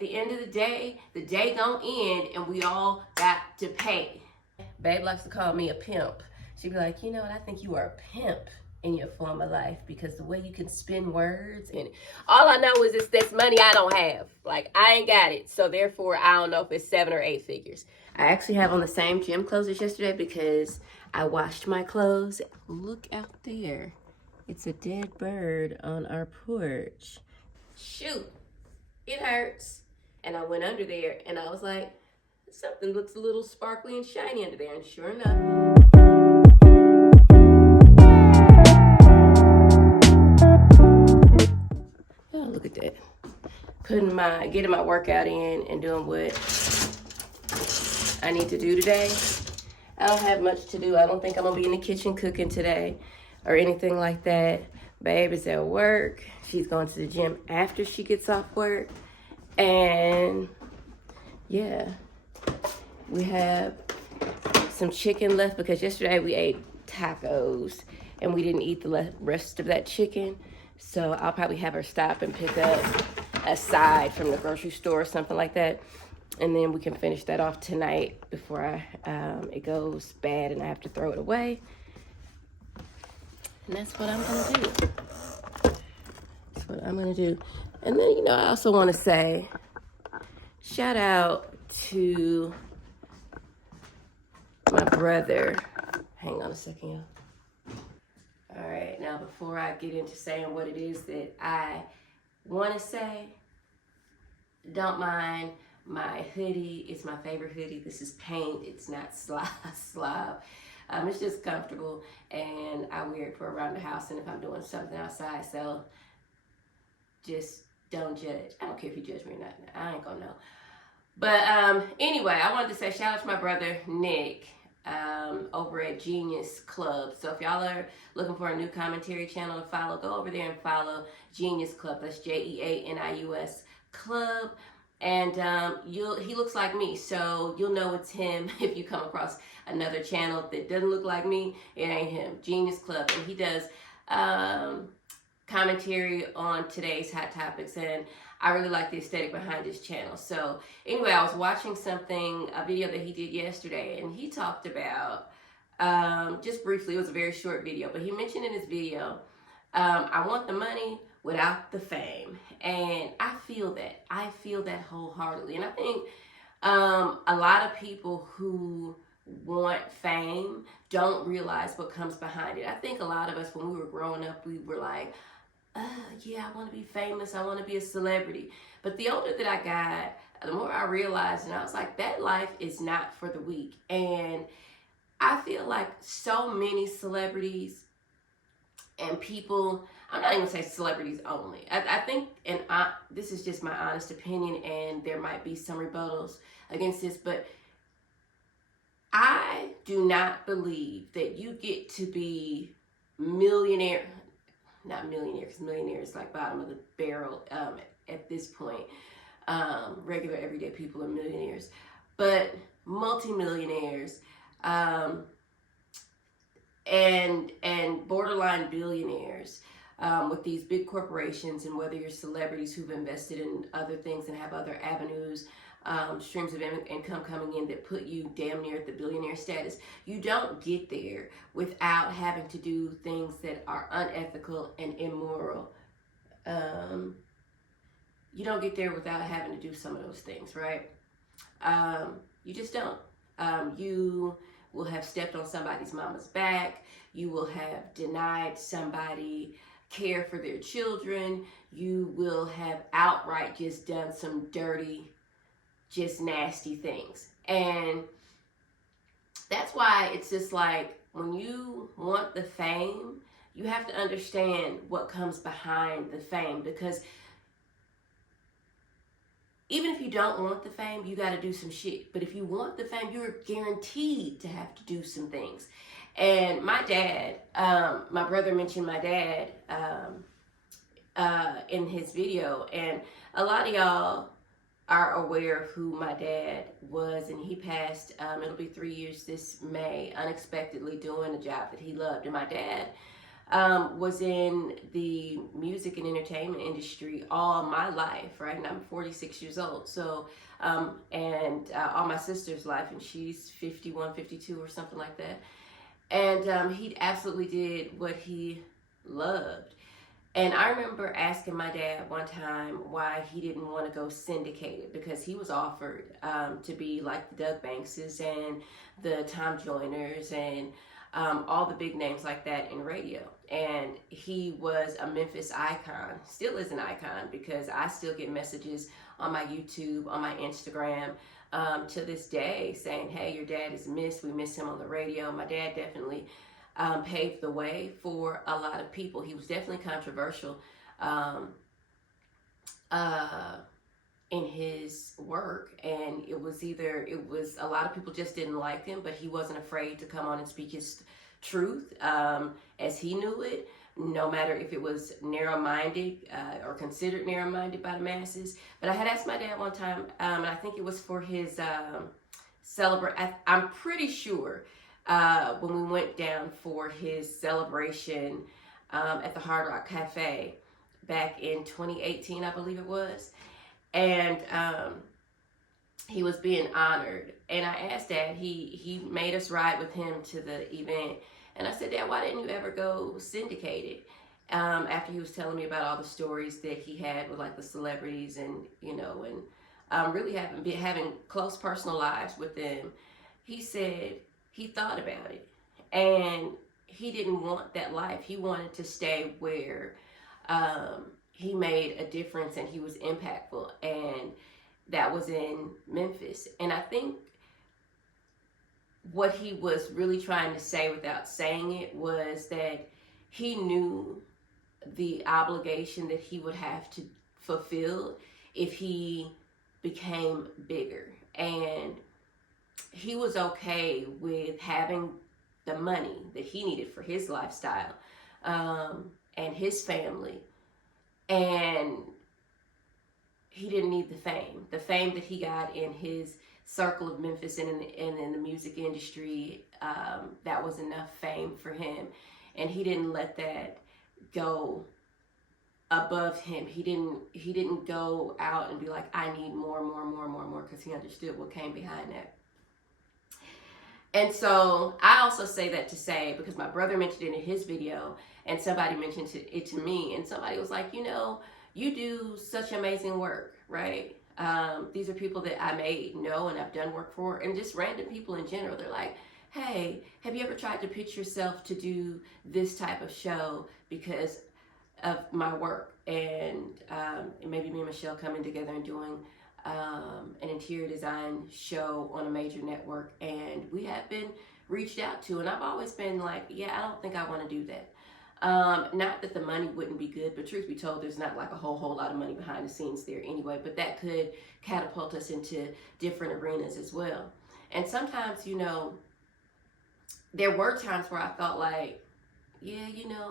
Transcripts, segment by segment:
at the end of the day gonna end and we all got to pay. Babe likes to call me a pimp. She'd be like, you know what, I think you are a pimp in your former life because the way you can spin words, and all I know is that's money I don't have. Like, I ain't got it. So therefore, I don't know if it's 7 or 8 figures. I actually have on the same gym clothes as yesterday because I washed my clothes. Look out there. It's a dead bird on our porch. Shoot, it hurts. And I went under there and I was like, something looks a little sparkly and shiny under there. And sure enough, oh, look at that. Getting my workout in and doing what I need to do today. I don't have much to do. I don't think I'm gonna be in the kitchen cooking today or anything like that. Babe is at work. She's going to the gym after she gets off work. And yeah, we have some chicken left because yesterday we ate tacos and we didn't eat the rest of that chicken. So I'll probably have her stop and pick up a side from the grocery store or something like that. And then we can finish that off tonight before it goes bad and I have to throw it away. And that's what I'm gonna do. That's what I'm gonna do. And then, you know, I also wanna say, shout out to my brother. Hang on a second, y'all. All right, now before I get into saying what it is that I wanna say, don't mind my hoodie. It's my favorite hoodie. This is paint. It's not slob. It's just comfortable, and I wear it for around the house and if I'm doing something outside. So just don't judge. I don't care if you judge me or not. I ain't gonna know. But anyway, I wanted to say shout out to my brother Nick over at Genius Club. So if y'all are looking for a new commentary channel to follow, go over there and follow Genius Club. That's JEANIUS Club. And he looks like me, so you'll know it's him if you come across another channel that doesn't look like me. It ain't him. Genius Club, and he does commentary on today's hot topics, and I really like the aesthetic behind his channel. So anyway, I was watching a video that he did yesterday, and he talked about just briefly. It was a very short video, but he mentioned in his video, I want the money without the fame. And I feel that wholeheartedly. And I think a lot of people who want fame don't realize what comes behind it. I think a lot of us, when we were growing up, we were like, yeah, I want to be famous, I want to be a celebrity. But the older that I got, the more I realized, and I was like, that life is not for the weak. And I feel like so many celebrities and people, I'm not even gonna say celebrities only. I think, and this is just my honest opinion, and there might be some rebuttals against this, but I do not believe that you get to be millionaire, not millionaire, because millionaire is like bottom of the barrel at this point. Regular everyday people are millionaires, but multimillionaires, and borderline billionaires with these big corporations, and whether you're celebrities who've invested in other things and have other avenues, streams of income coming in that put you damn near at the billionaire status, you don't get there without having to do things that are unethical and immoral. You don't get there without having to do some of those things, right? You just don't. You will have stepped on somebody's mama's back. You will have denied somebody care for their children. You will have outright just done some dirty, just nasty things. And that's why it's just like, when you want the fame, you have to understand what comes behind the fame, because even if you don't want the fame, you got to do some shit. But if you want the fame, you're guaranteed to have to do some things. And my dad, my brother mentioned my dad in his video. And a lot of y'all are aware of who my dad was. And he passed, it'll be 3 years this May, unexpectedly doing a job that he loved. And my dad was in the music and entertainment industry all my life, right? And I'm 46 years old. So, and all my sister's life, and she's 51, 52 or something like that. And he absolutely did what he loved. And I remember asking my dad one time why he didn't want to go syndicated, because he was offered to be like the Doug Bankses and the Tom Joyners and all the big names like that in radio. And he was a Memphis icon, still is an icon, because I still get messages on my YouTube, on my Instagram, to this day saying, hey, your dad is missed. We miss him on the radio. My dad definitely paved the way for a lot of people. He was definitely controversial in his work, and it was a lot of people just didn't like him, but he wasn't afraid to come on and speak his truth as he knew it, no matter if it was narrow-minded or considered narrow-minded by the masses. But I had asked my dad one time, and I think it was for his I'm pretty sure when we went down for his celebration at the Hard Rock Cafe back in 2018, I believe it was. And he was being honored. And I asked Dad, he made us ride with him to the event. And I said, Dad, why didn't you ever go syndicated? After he was telling me about all the stories that he had with like the celebrities and, really having close personal lives with them. He said he thought about it and he didn't want that life. He wanted to stay where he made a difference and he was impactful, and that was in Memphis. And I think what he was really trying to say without saying it was that he knew the obligation that he would have to fulfill if he became bigger. And he was okay with having the money that he needed for his lifestyle and his family. And he didn't need the fame that he got in his circle of Memphis and in the music industry. That was enough fame for him. And he didn't let that go above him. He didn't go out and be like, I need more, because he understood what came behind that. And so I also say that to say, because my brother mentioned it in his video, and somebody mentioned it to me, and somebody was like, you do such amazing work, right? These are people that I may know and I've done work for, and just random people in general. They're like, hey, have you ever tried to pitch yourself to do this type of show because of my work? And maybe me and Michelle coming together and doing an interior design show on a major network, and we have been reached out to, and I've always been like, yeah, I don't think I want to do that. Not that the money wouldn't be good, but truth be told, there's not like a whole lot of money behind the scenes there anyway, but that could catapult us into different arenas as well. And sometimes, there were times where I felt like, yeah,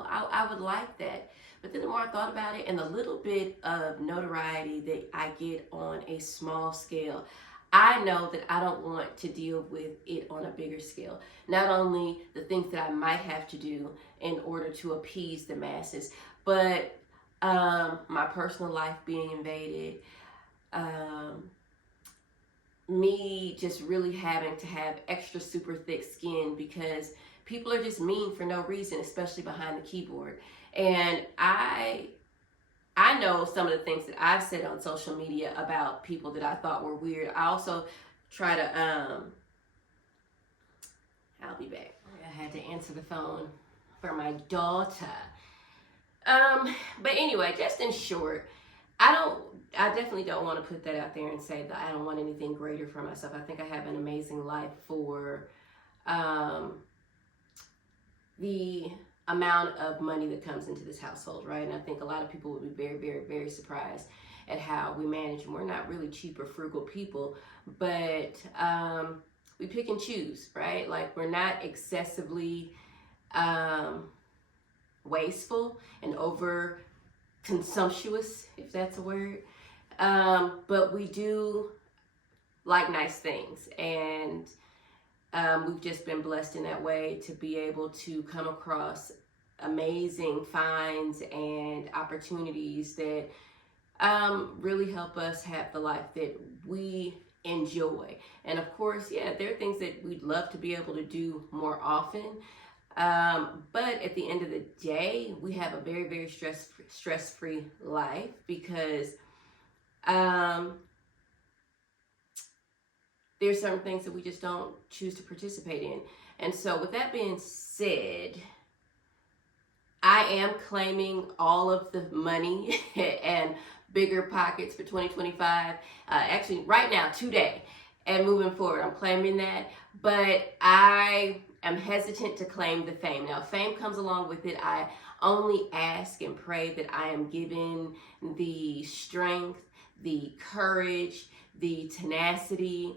I would like that. But then the more I thought about it, and the little bit of notoriety that I get on a small scale, I know that I don't want to deal with it on a bigger scale. Not only the things that I might have to do in order to appease the masses, but my personal life being invaded, me just really having to have extra super thick skin because people are just mean for no reason, especially behind the keyboard. And I know some of the things that I've said on social media about people that I thought were weird. I also try to, I'll be back. I had to answer the phone for my daughter. But anyway, just in short, I definitely don't want to put that out there and say that I don't want anything greater for myself. I think I have an amazing life for the amount of money that comes into this household, right? And I think a lot of people would be very, very, very surprised at how we manage. And we're not really cheap or frugal people, but we pick and choose, right? Like, we're not excessively wasteful and over consumptuous, if that's a word. But we do like nice things, and we've just been blessed in that way to be able to come across amazing finds and opportunities that really help us have the life that we enjoy. And of course, yeah, there are things that we'd love to be able to do more often. But at the end of the day, we have a very, very stress-free life because um, there's certain things that we just don't choose to participate in. And so with that being said, I am claiming all of the money and bigger pockets for 2025. Actually, right now, today, and moving forward, I'm claiming that. But I am hesitant to claim the fame. Now, fame comes along with it. I only ask and pray that I am given the strength, the courage, the tenacity,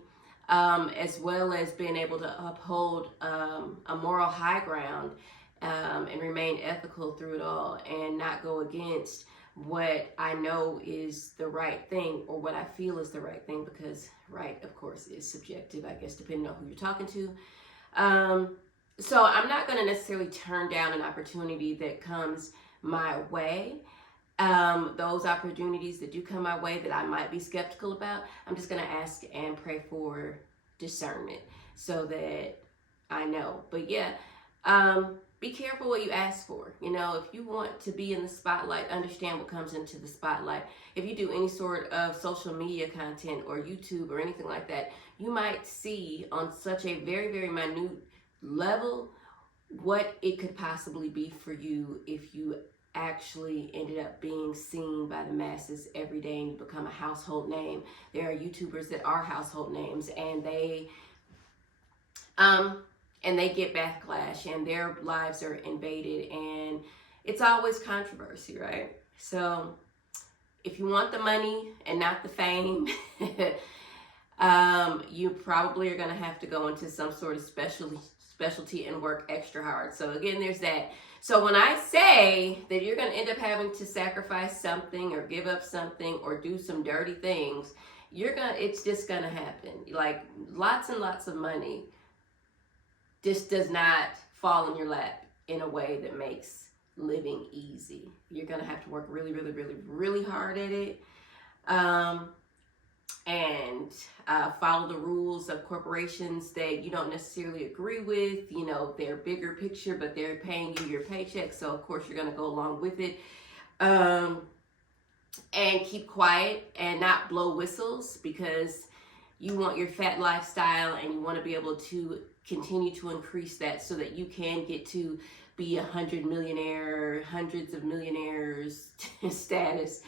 as well as being able to uphold a moral high ground, and remain ethical through it all and not go against what I know is the right thing or what I feel is the right thing, because right, of course, is subjective, I guess, depending on who you're talking to. So I'm not going to necessarily turn down an opportunity that comes my way. Those opportunities that do come my way that I might be skeptical about, I'm just going to ask and pray for discernment so that I know. But yeah, be careful what you ask for. You know, if you want to be in the spotlight, understand what comes into the spotlight. If you do any sort of social media content or YouTube or anything like that, you might see on such a very, very minute level what it could possibly be for you if you actually ended up being seen by the masses every day and you become a household name. There are YouTubers that are household names, and they get backlash and their lives are invaded, and it's always controversy, right? So if you want the money and not the fame, you probably are going to have to go into some sort of specialty and work extra hard. So again, there's that. So when I say that you're going to end up having to sacrifice something or give up something or do some dirty things, it's just going to happen. Like, lots and lots of money just does not fall in your lap in a way that makes living easy. You're going to have to work really, really, really, really hard at it. And follow the rules of corporations that you don't necessarily agree with. You know, they're bigger picture, but they're paying you your paycheck. So, of course, you're going to go along with it. And keep quiet and not blow whistles, because you want your fat lifestyle and you want to be able to continue to increase that so that you can get to be 100 millionaire, hundreds of millionaires status.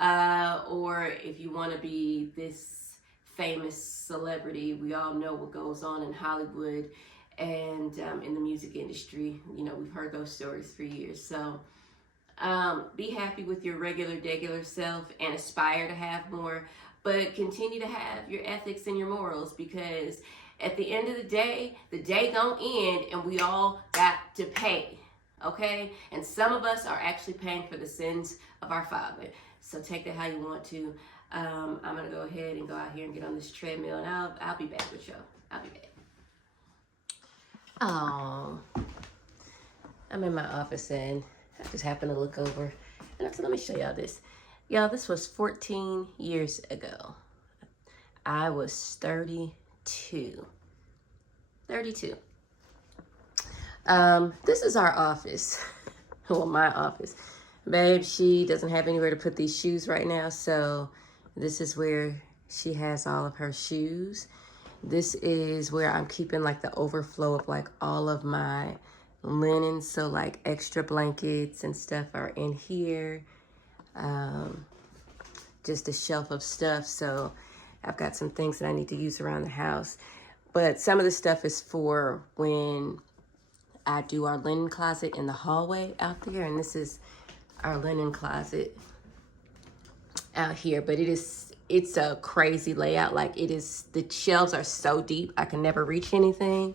Or if you want to be this famous celebrity. We all know what goes on in Hollywood and in the music industry. You know, we've heard those stories for years. So be happy with your regular self and aspire to have more, but continue to have your ethics and your morals, because at the end of the day gonna end and we all got to pay, okay? And some of us are actually paying for the sins of our father. So take that how you want to. I'm gonna go ahead and go out here and get on this treadmill, and I'll be back with y'all. I'll be back. Oh, I'm in my office and I just happened to look over, and I said, let me show y'all this. Y'all, this was 14 years ago. I was 32. 32. This is our office. Well, my office. Babe, she doesn't have anywhere to put these shoes right now, so this is where she has all of her shoes. This is where I'm keeping like the overflow of like all of my linen, so like extra blankets and stuff are in here. Just a shelf of stuff, so I've got some things that I need to use around the house. But some of the stuff is for when I do our linen closet in the hallway out there, and this is our linen closet out here. But it's a crazy layout. Like, it is, the shelves are so deep I can never reach anything.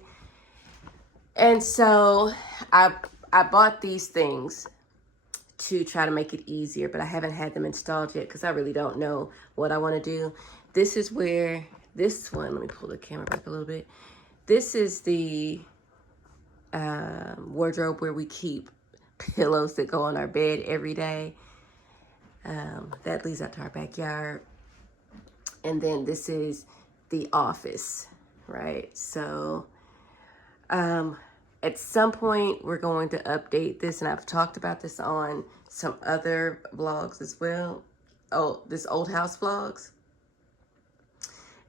And so I bought these things to try to make it easier, but I haven't had them installed yet because I really don't know what I want to do. This is where this one, let me pull the camera back a little bit. This is the wardrobe where we keep pillows that go on our bed every day. That leads out to our backyard. And then this is the office, right? So at some point, we're going to update this, and I've talked about this on some other vlogs as well. Oh, this old house vlogs.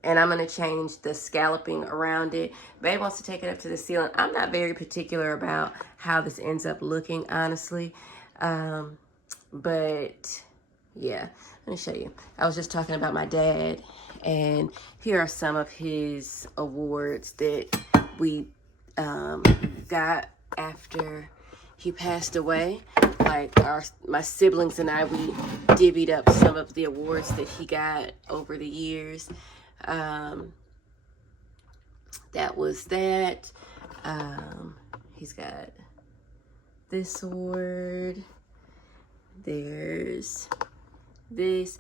And I'm going to change the scalloping around it. Babe wants to take it up to the ceiling. I'm not very particular about how this ends up looking, honestly. But yeah, let me show you. I was just talking about my dad, and here are some of his awards that we got after he passed away. Like my siblings and I, we divvied up some of the awards that he got over the years. That was that. He's got this award. There's this.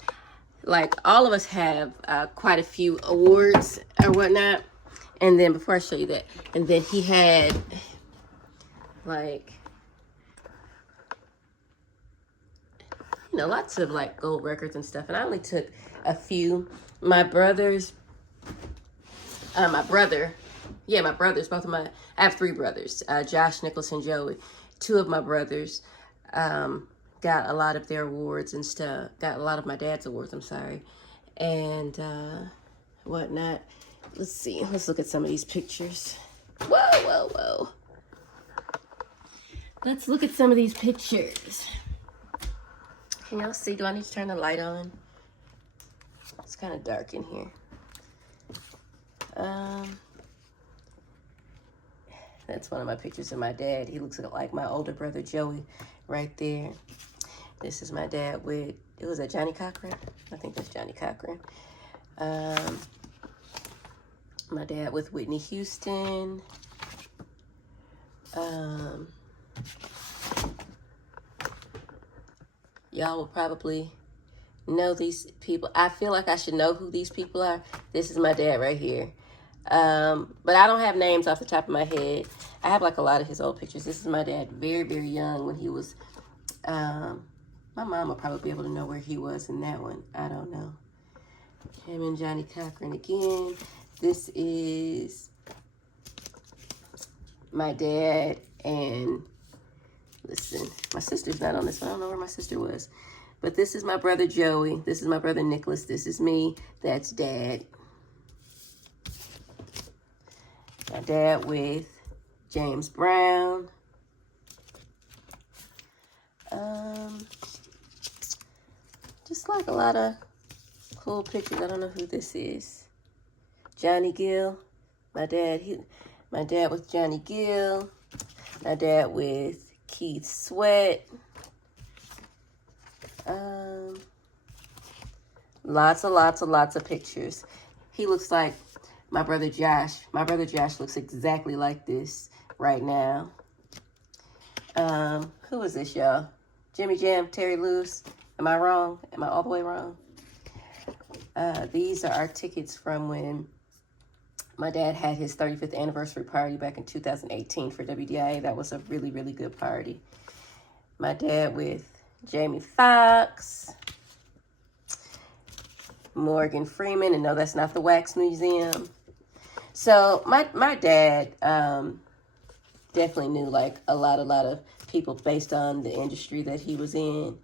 Like, all of us have quite a few awards or whatnot. And then before I show you that, and then he had like, you know, lots of like gold records and stuff. And I only took a few. My brothers, my brothers, both of I have three brothers, Josh, Nicholas, and Joey. Two of my brothers got a lot of their awards and stuff, got a lot of my dad's awards, I'm sorry, and whatnot. Let's see, let's look at some of these pictures. Whoa. Let's look at some of these pictures. Can y'all see? Do I need to turn the light on? It's kind of dark in here. That's one of my pictures of my dad. He looks like my older brother, Joey, right there. This is my dad with, was that Johnny Cochran? I think that's Johnny Cochran. My dad with Whitney Houston. Y'all will probably know these people. I feel like I should know who these people are. This is my dad right here. But I don't have names off the top of my head. I have like a lot of his old pictures. This is my dad very, very young when he was, my mom will probably be able to know where he was in that one. I don't know. Him and Johnny Cochran again. This is my dad, and listen, my sister's not on this one. I don't know where my sister was. But this is my brother Joey. This is my brother Nicholas. This is me. That's Dad. My dad with James Brown. Just like a lot of cool pictures. I don't know who this is. Johnny Gill. My dad with Johnny Gill. My dad with Keith Sweat. Lots of pictis. He looks like my brother Josh. My brother Josh looks exactly like this right now. Who is this, y'all? Jimmy Jam, Terry Lewis. Am I wrong? Am I all the way wrong? These are our tickets from when my dad had his 35th anniversary party back in 2018 for WDIA. That was a really, really good party. My dad with Jamie Foxx, Morgan Freeman, and no, that's not the Wax Museum. So my dad definitely knew like a lot of people based on the industry that he was in.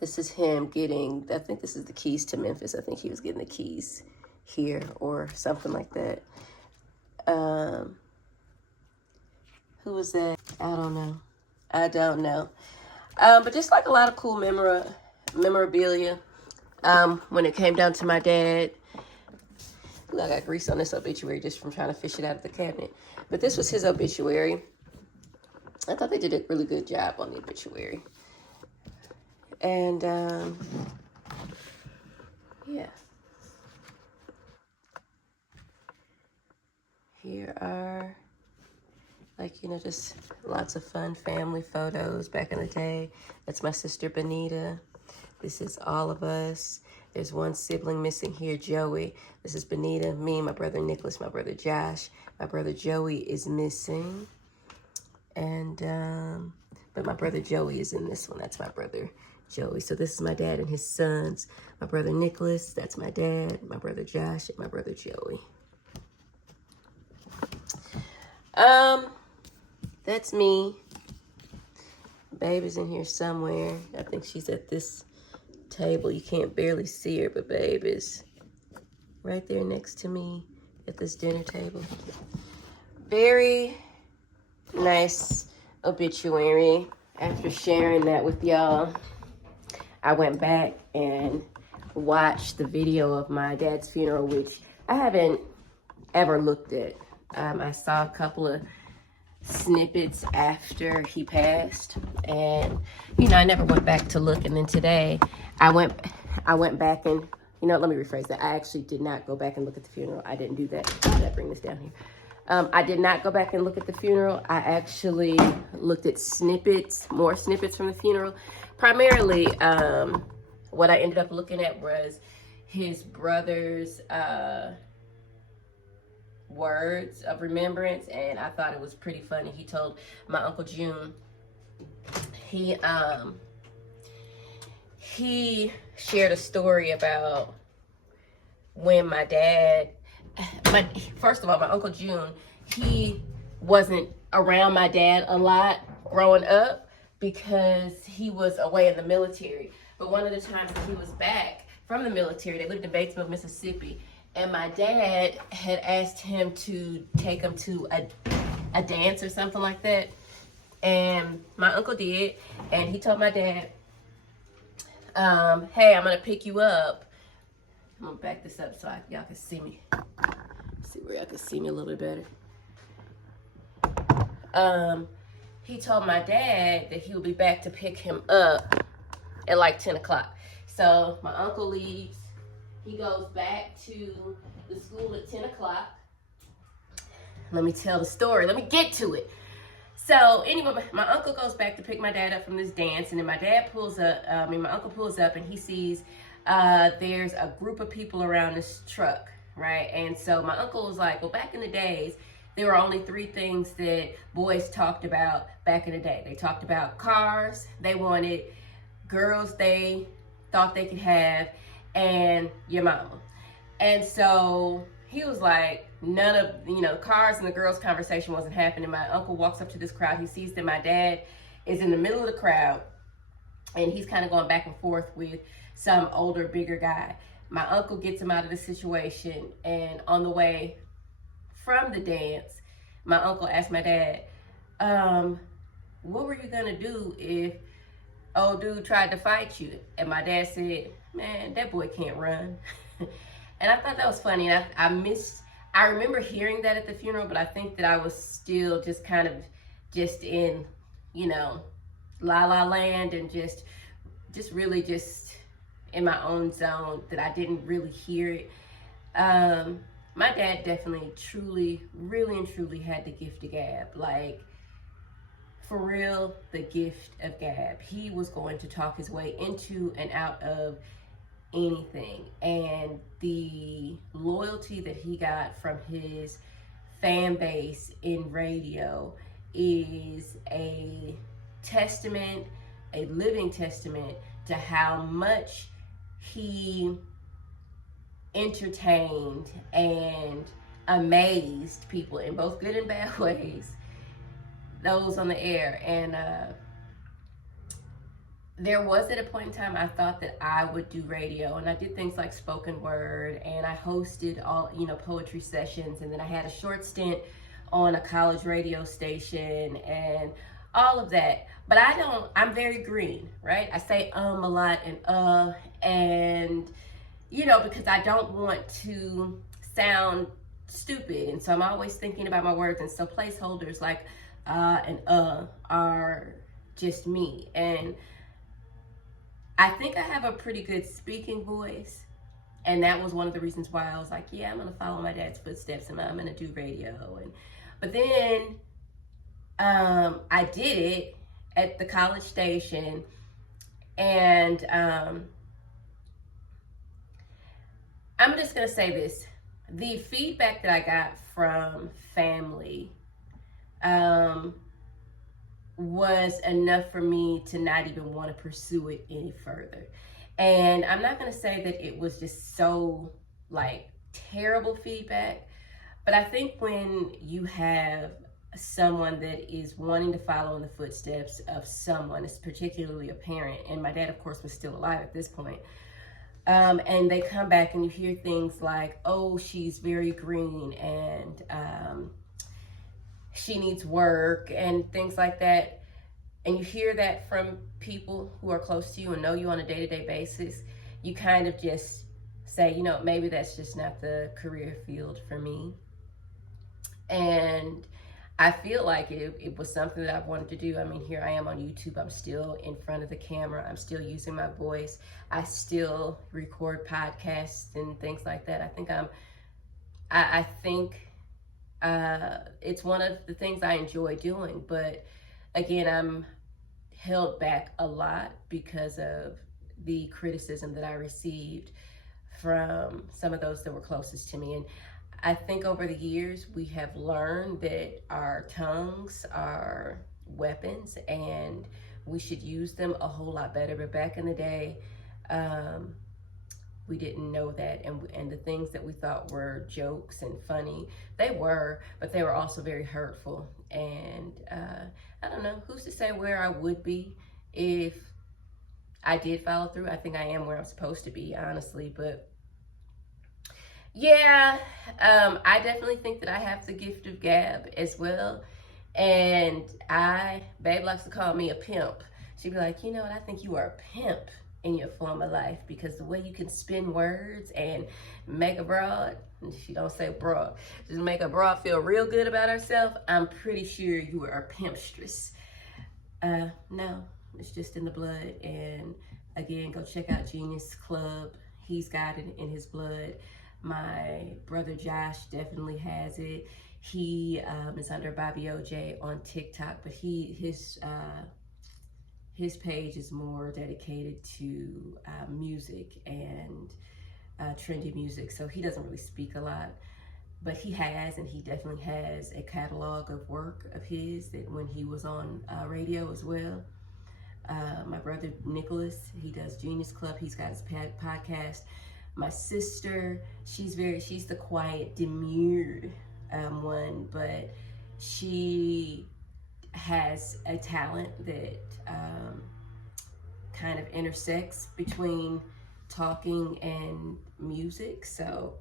This is him getting, I think this is the keys to Memphis. I think he was getting the keys here or something like that. Who was that? I don't know. But just like a lot of cool memorabilia. When it came down to my dad, ooh, I got grease on this obituary just from trying to fish it out of the cabinet. But this was his obituary. I thought they did a really good job on the obituary. And, yeah. Here are, like, you know, just lots of fun family photos back in the day. That's my sister, Benita. This is all of us. There's one sibling missing here, Joey. This is Benita, me, my brother Nicholas, my brother Josh. My brother Joey is missing. And, but my brother Joey is in this one. That's my brother Joey. So this is my dad and his sons. My brother Nicholas, that's my dad. My brother Josh, and my brother Joey. That's me. Babe is in here somewhere. I think she's at this table. You can't barely see her, but Babe is right there next to me at this dinner table. Very nice obituary. After sharing that with y'all, I went back and watched the video of my dad's funeral, which I haven't ever looked at. I saw a couple of snippets after he passed, and I never went back to look. And then today I went back and let me rephrase that. I actually did not go back and look at the funeral. I didn't do that. Did I bring this down here? I did not go back and look at the funeral. I actually looked at more snippets from the funeral. Primarily, what I ended up looking at was his brother's words of remembrance, and I thought it was pretty funny. He told my Uncle June, he shared a story about when my dad, but first of all, my Uncle June, he wasn't around my dad a lot growing up because he was away in the military. But one of the times that he was back from the military, they lived in Batesville, Mississippi, and my dad had asked him to take him to a dance or something like that. And my uncle did, and he told my dad, hey, I'm gonna pick you up. I'm gonna back this up so y'all can see me. See where y'all can see me a little bit better. He told my dad that he would be back to pick him up at like 10 o'clock. So my uncle leaves. He goes back to the school at 10 o'clock. Let me tell the story. Let me get to it. So anyway, my uncle goes back to pick my dad up from this dance, and then my uncle pulls up, and he sees there's a group of people around this truck, right? And so my uncle was like, well, back in the days, there were only 3 things that boys talked about back in the day. They talked about cars, they wanted girls they thought they could have, and your mama. And so he was like, none of, the cars and the girls conversation wasn't happening. My uncle walks up to this crowd. He sees that my dad is in the middle of the crowd, and he's kind of going back and forth with some older, bigger guy. My uncle gets him out of the situation, and on the way from the dance, my uncle asked my dad, what were you gonna do if old dude tried to fight you? And my dad said, man, that boy can't run. And I thought that was funny. And I remember hearing that at the funeral, but I think that I was still just kind of just in, la la land, and just really just in my own zone, that I didn't really hear it. My dad definitely, truly, really and truly had the gift of gab. Like, for real, the gift of gab. He was going to talk his way into and out of anything. And the loyalty that he got from his fan base in radio is a testament, a living testament to how much he entertained and amazed people in both good and bad ways, those on the air. And there was at a point in time I thought that I would do radio, and I did things like spoken word, and I hosted all poetry sessions, and then I had a short stint on a college radio station and all of that. But I'm very green, right? I say a lot and because I don't want to sound stupid, and so I'm always thinking about my words, and so placeholders like and are just me. And I think I have a pretty good speaking voice, and that was one of the reasons why I was like, yeah, I'm gonna follow my dad's footsteps and I'm gonna do radio. But then I did it at the college station, and I'm just gonna say this: the feedback that I got from family was enough for me to not even want to pursue it any further. And I'm not going to say that it was just so like terrible feedback, but I think when you have someone that is wanting to follow in the footsteps of someone, it's particularly a parent, and my dad, of course, was still alive at this point, and they come back and you hear things like, oh, she's very green and she needs work and things like that, and you hear that from people who are close to you and know you on a day-to-day basis, you kind of just say, you know, maybe that's just not the career field for me. And I feel like it was something that I've wanted to do. I mean, here I am on YouTube. I'm still in front of the camera. I'm still using my voice. I still record podcasts and things like that. I think it's one of the things I enjoy doing. But again, I'm held back a lot because of the criticism that I received from some of those that were closest to me. And I think over the years we have learned that our tongues are weapons and we should use them a whole lot better. But back in the day, we didn't know that, and the things that we thought were jokes and funny, they were, but they were also very hurtful. And I don't know, who's to say where I would be if I did follow through. I think I am where I'm supposed to be, honestly. But yeah, I definitely think that I have the gift of gab as well. And babe likes to call me a pimp. She'd be like, you know what, I think you are a pimp in your former life, because the way you can spin words and make a broad, and she don't say broad, just make a broad feel real good about herself, I'm pretty sure you are a pimpstress. No, it's just in the blood. And again, go check out Genius Club. He's got it in his blood. My brother Josh definitely has it. He is under Bobby OJ on TikTok, but his page is more dedicated to music and trendy music. So he doesn't really speak a lot, but he definitely has a catalog of work of his that when he was on radio as well. My brother Nicholas, he does Genius Club. He's got his podcast. My sister, she's the quiet, demure one, but she has a talent that kind of intersects between talking and music. So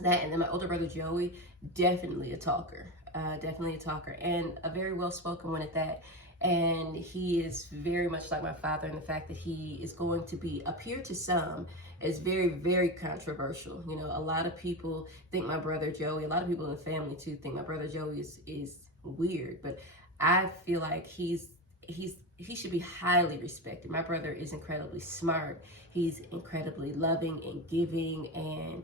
that, and then my older brother Joey, definitely a talker, and a very well-spoken one at that. And he is very much like my father in the fact that he is going to appear to some as very, very controversial. You know, a lot of people think my brother Joey, a lot of people in the family too, think my brother Joey is weird, but I feel like he should be highly respected. My brother is incredibly smart. He's incredibly loving and giving, and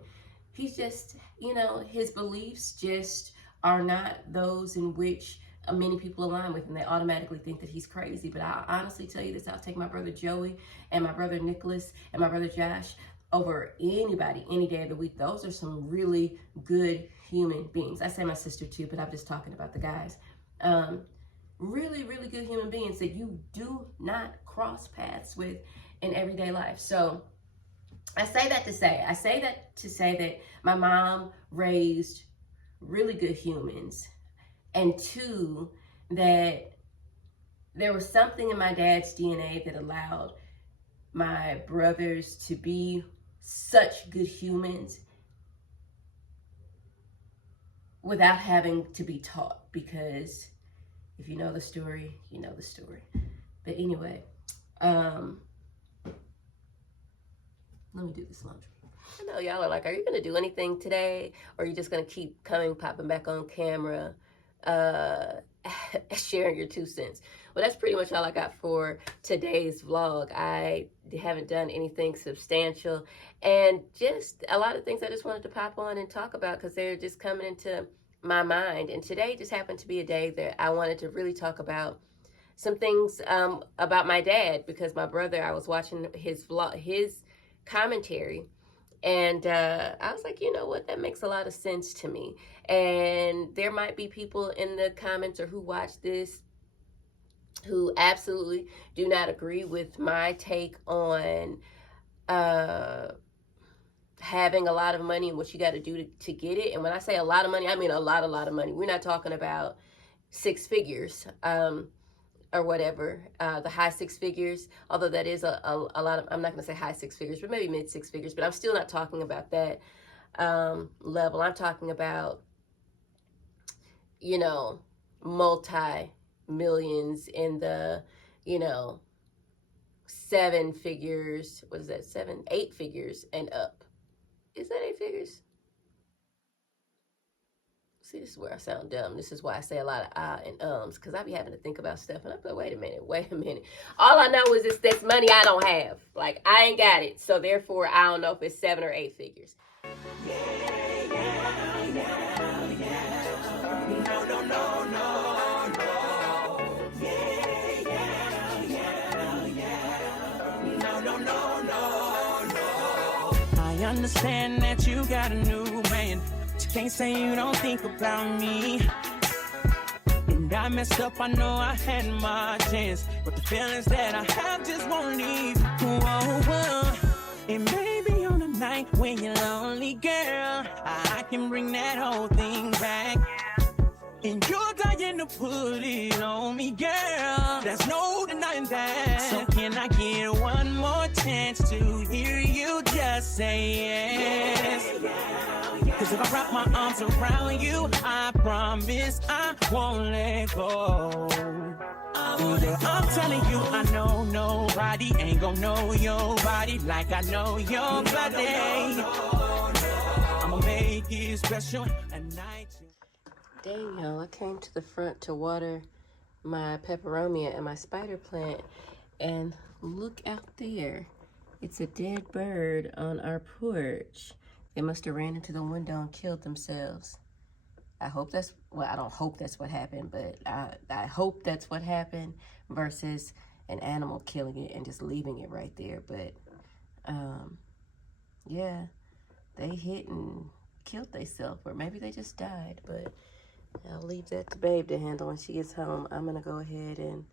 he's just, you know, his beliefs just are not those in which many people align with, and they automatically think that he's crazy. But I'll honestly tell you this, I'll take my brother Joey and my brother Nicholas and my brother Josh over anybody any day of the week. Those are some really good human beings. I say my sister too, but I'm just talking about the guys. Really, really good human beings that you do not cross paths with in everyday life. So I say that to say that my mom raised really good humans, and two, that there was something in my dad's DNA that allowed my brothers to be such good humans without having to be taught, because if you know the story, you know the story. But anyway, let me do this laundry. I know y'all are like, are you gonna do anything today, or are you just gonna keep popping back on camera, sharing your 2 cents? Well, that's pretty much all I got for today's vlog. I haven't done anything substantial, and just a lot of things I just wanted to pop on and talk about because they're just coming into my mind. And today just happened to be a day that I wanted to really talk about some things about my dad, because my brother, I was watching his vlog, his commentary, and I was like, you know what, that makes a lot of sense to me. And there might be people in the comments or who watch this who absolutely do not agree with my take on having a lot of money and what you got to do to get it. And when I say a lot of money, I mean a lot of money. We're not talking about six figures or whatever, the high six figures, although that is a lot of, I'm not going to say high six figures, but maybe mid six figures, but I'm still not talking about that level. I'm talking about, you know, multi millions in the, you know, seven figures. What is that? Seven, eight figures and up. Is that eight figures? See, this is where I sound dumb. This is why I say a lot of and ums, because I be having to think about stuff, and I'm like, wait a minute. All I know is that's money I don't have. Like, I ain't got it. So, therefore, I don't know if it's seven or eight figures. I understand that you got a new man. But you can't say you don't think about me. And I messed up, I know I had my chance, but the feelings that I have just won't leave. Whoa. It may be on a night when you're lonely, girl, I can bring that whole thing back. And you're dying to put it on me, girl. There's no denying that. So can I get one more chance to hear you just say yes? Cause if I wrap my arms around you, I promise I won't let go. I'm telling you, I know nobody ain't gonna know your body like I know your body. I'ma make it special at night. Dang, y'all, I came to the front to water my peperomia and my spider plant, and look out there. It's a dead bird on our porch. They must have ran into the window and killed themselves. I hope that's, well, I don't hope that's what happened, but I hope that's what happened versus an animal killing it and just leaving it right there. But, yeah, they hit and killed themselves, or maybe they just died, but I'll leave that to Babe to handle when she gets home. I'm gonna go ahead and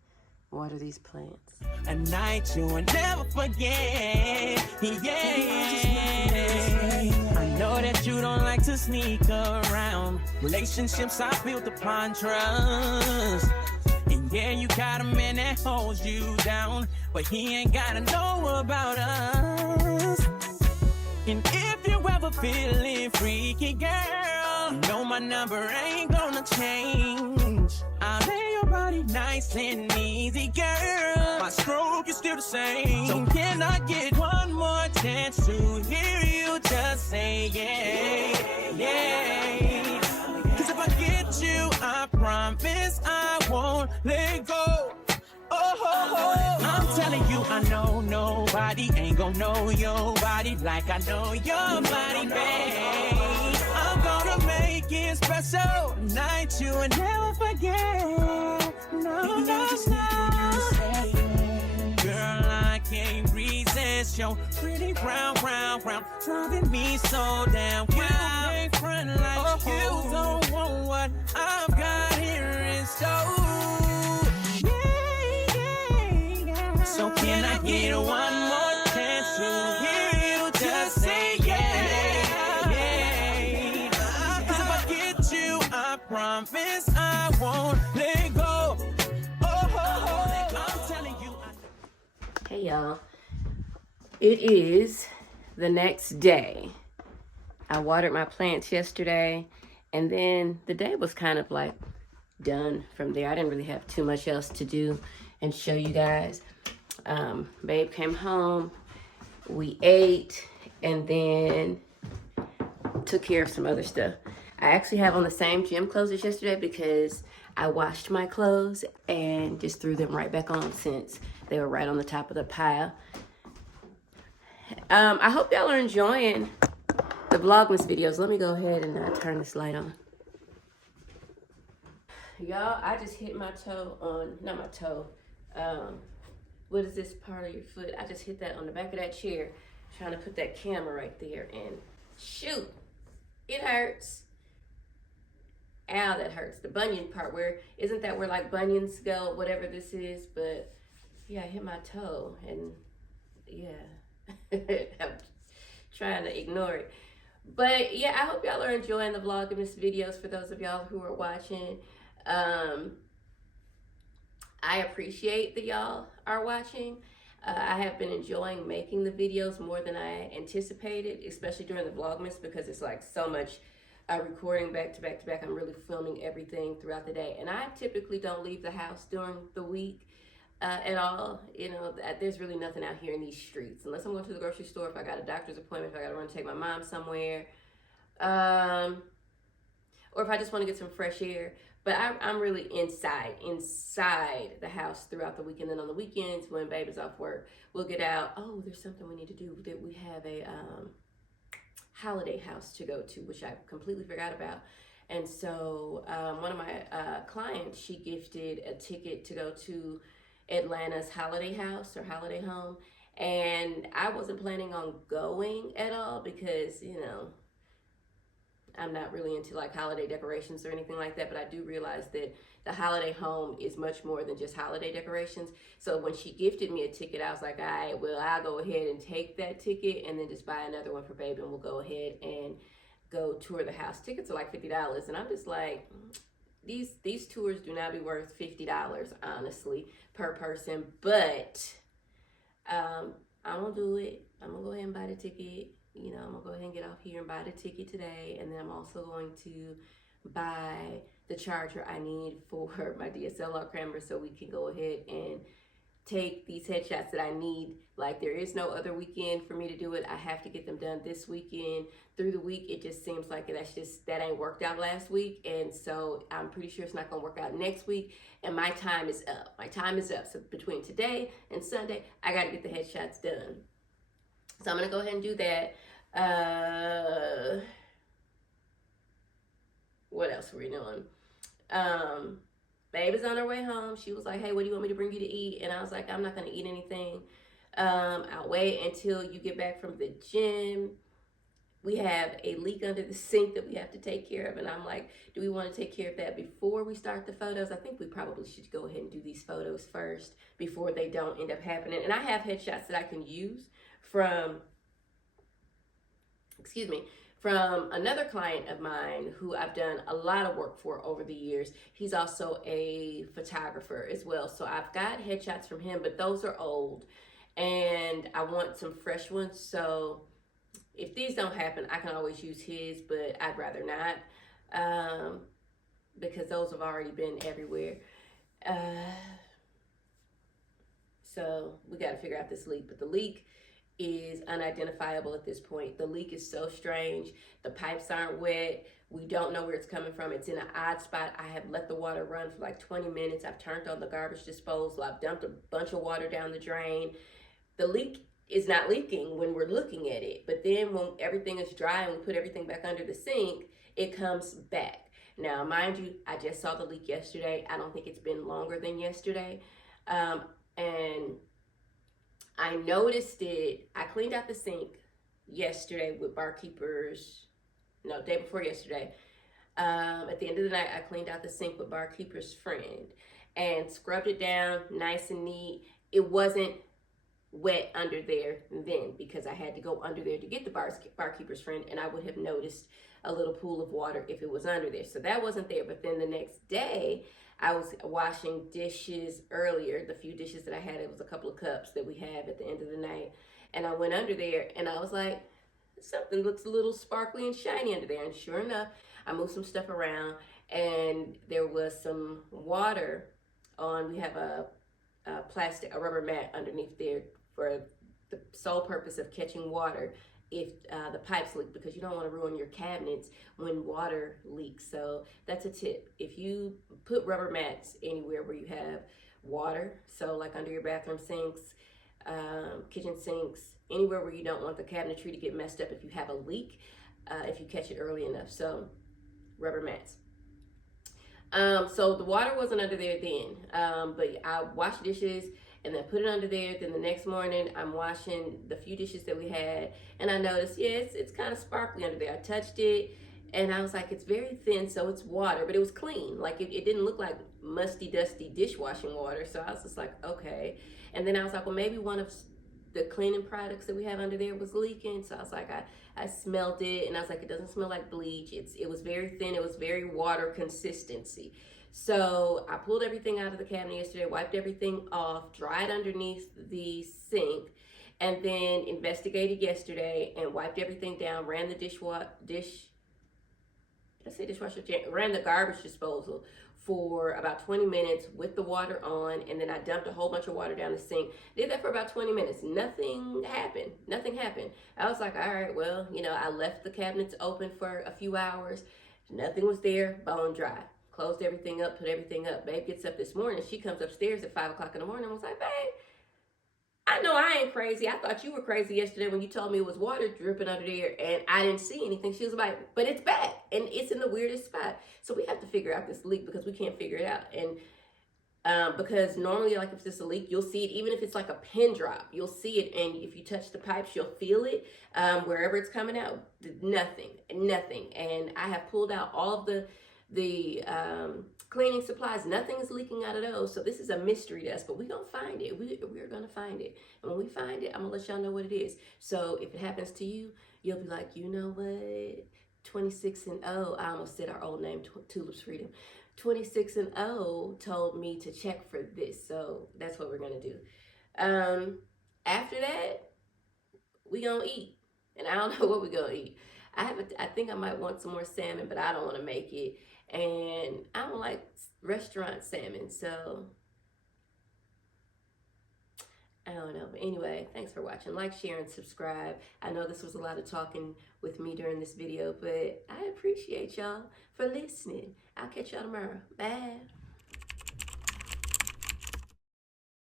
water these plants. A night you will never forget. Yeah. I know that you don't like to sneak around. Relationships are built upon trust. And yeah, you got a man that holds you down, but he ain't gotta know about us. And if you ever feeling freaky, girl, you know my number ain't gonna change. I'll lay your body nice and easy, girl. My stroke is still the same. So can I get one more chance to hear you just say yeah? Cause if I get you, I promise I won't let go. I'm telling you, I know nobody ain't gonna know your body like I know your body, babe. I'm gonna make it special, night you will never forget. No. Girl, I can't resist your pretty round, driving me so damn wild. You ain't front like you don't want what I've got here in store. So can I get one more chance to hear you just say yeah? Cause if I get you, I promise I won't let go. I'm telling you. Hey y'all, it is the next day. I watered my plants yesterday, and then the day was kind of like done from there. I didn't really have too much else to do and show you guys. Babe came home, we ate, and then took care of some other stuff. I actually have on the same gym clothes as yesterday because I washed my clothes and just threw them right back on since they were right on the top of the pile. I hope y'all are enjoying the Vlogmas videos. Let me go ahead and turn this light on. Y'all, I just hit my toe on, not my toe, what is this part of your foot? I just hit that on the back of that chair, trying to put that camera right there, and shoot, it hurts. ow, that hurts. The bunion part, where isn't that where like bunions go, whatever this is? But yeah, I hit my toe, and yeah, I'm trying to ignore it. But yeah, I hope y'all are enjoying the Vlogmas videos. For those of y'all who are watching, I appreciate that y'all are watching. I have been enjoying making the videos more than I anticipated, especially during the Vlogmas, because it's like so much recording back to back to back. I'm really filming everything throughout the day, and I typically don't leave the house during the week at all. You know, there's really nothing out here in these streets unless I'm going to the grocery store, if I got a doctor's appointment, if I got to run to take my mom somewhere, or if I just want to get some fresh air. But I'm really inside the house throughout the week. And then on the weekends, when baby's off work, we'll get out. Oh, there's something we need to do. That we have a holiday house to go to, which I completely forgot about. And so one of my clients, she gifted a ticket to go to Atlanta's holiday house or holiday home. And I wasn't planning on going at all because, you know, I'm not really into like holiday decorations or anything like that, but I do realize that the holiday home is much more than just holiday decorations. So when she gifted me a ticket, I was like, all right, well, I'll go ahead and take that ticket and then just buy another one for baby, and we'll go ahead and go tour the house. Tickets are like $50, and I'm just like, these tours do not be worth $50, honestly, per person. But I'm gonna do it. I'm gonna go ahead and buy the ticket. You know, I'm gonna go ahead and get off here and buy the ticket today, and then I'm also going to buy the charger I need for my DSLR camera so we can go ahead and take these headshots that I need. Like, there is no other weekend for me to do it. I have to get them done this weekend. Through the week, it just seems like that ain't worked out last week, and so I'm pretty sure it's not gonna work out next week, and my time is up. So between today and Sunday, I gotta get the headshots done. So I'm gonna go ahead and do that. What else were we doing? Baby's on her way home. She was like, hey, what do you want me to bring you to eat? And I was like, I'm not gonna eat anything. I'll wait until you get back from the gym. We have a leak under the sink that we have to take care of. And I'm like, do we want to take care of that before we start the photos? I think we probably should go ahead and do these photos first before they don't end up happening. And I have headshots that I can use from another client of mine who I've done a lot of work for over the years. He's also a photographer as well. So I've got headshots from him, but those are old and I want some fresh ones. So if these don't happen, I can always use his, but I'd rather not because those have already been everywhere. So we got to figure out this leak, but the leak is unidentifiable at this point. The leak is so strange. The pipes aren't wet. We don't know where it's coming from. It's in an odd spot. I have let the water run for like 20 minutes. I've turned on the garbage disposal. I've dumped a bunch of water down the drain. The leak is not leaking when we're looking at it. But then when everything is dry and we put everything back under the sink, it comes back. Now, mind you, I just saw the leak yesterday. I don't think it's been longer than yesterday. And I noticed it. I cleaned out the sink yesterday with day before yesterday. At the end of the night, I cleaned out the sink with Barkeeper's friend and scrubbed it down nice and neat. It wasn't wet under there then because I had to go under there to get the Barkeeper's friend, and I would have noticed a little pool of water if it was under there. So that wasn't there. But then the next day, I was washing dishes earlier, the few dishes that I had. It was a couple of cups that we have at the end of the night. And I went under there and I was like, something looks a little sparkly and shiny under there. And sure enough, I moved some stuff around and there was some water on. We have a rubber mat underneath there for the sole purpose of catching water if the pipes leak, because you don't want to ruin your cabinets when water leaks. So that's a tip. If you put rubber mats anywhere where you have water, so like under your bathroom sinks, kitchen sinks, anywhere where you don't want the cabinetry to get messed up if you have a leak, if you catch it early enough. So rubber mats. So the water wasn't under there then, but I washed dishes and then put it under there. Then the next morning, I'm washing the few dishes that we had, and I noticed, yeah, it's kind of sparkly under there. I touched it, And I was like, it's very thin, so it's water, but it was clean. Like it didn't look like musty, dusty dishwashing water. So I was just like, okay. And then I was like, well, maybe one of the cleaning products that we have under there was leaking. So I was like, I smelled it, and I was like, it doesn't smell like bleach. It was very thin. It was very water consistency. So I pulled everything out of the cabinet yesterday, wiped everything off, dried underneath the sink, and then investigated yesterday and wiped everything down, ran the ran the garbage disposal for about 20 minutes with the water on, and then I dumped a whole bunch of water down the sink. Did that for about 20 minutes. Nothing happened. I was like, all right, well, I left the cabinets open for a few hours. Nothing was there, bone dry. Closed everything up, put everything up. Babe gets up this morning. She comes upstairs at 5 o'clock in the morning and was like, babe, I know I ain't crazy. I thought you were crazy yesterday when you told me it was water dripping under there and I didn't see anything. She was like, but it's back and it's in the weirdest spot. So we have to figure out this leak because we can't figure it out. And because normally, like if it's a leak, you'll see it, even if it's like a pin drop, you'll see it. And if you touch the pipes, you'll feel it wherever it's coming out. Nothing. And I have pulled out all of the cleaning supplies. Nothing is leaking out of those. So this is a mystery to us, but we're going to find it. We're going to find it. And when we find it, I'm going to let y'all know what it is. So if it happens to you, you'll be like, you know what? 26 and O, I almost said our old name, Tulips Freedom. 26 and O told me to check for this. So that's what we're going to do. After that, we going to eat. And I don't know what we're going to eat. I think I might want some more salmon, but I don't want to make it. And I don't like restaurant salmon, so I don't know. But anyway, thanks for watching. Like, share, and subscribe. I know this was a lot of talking with me during this video, but I appreciate y'all for listening. I'll catch y'all tomorrow. Bye.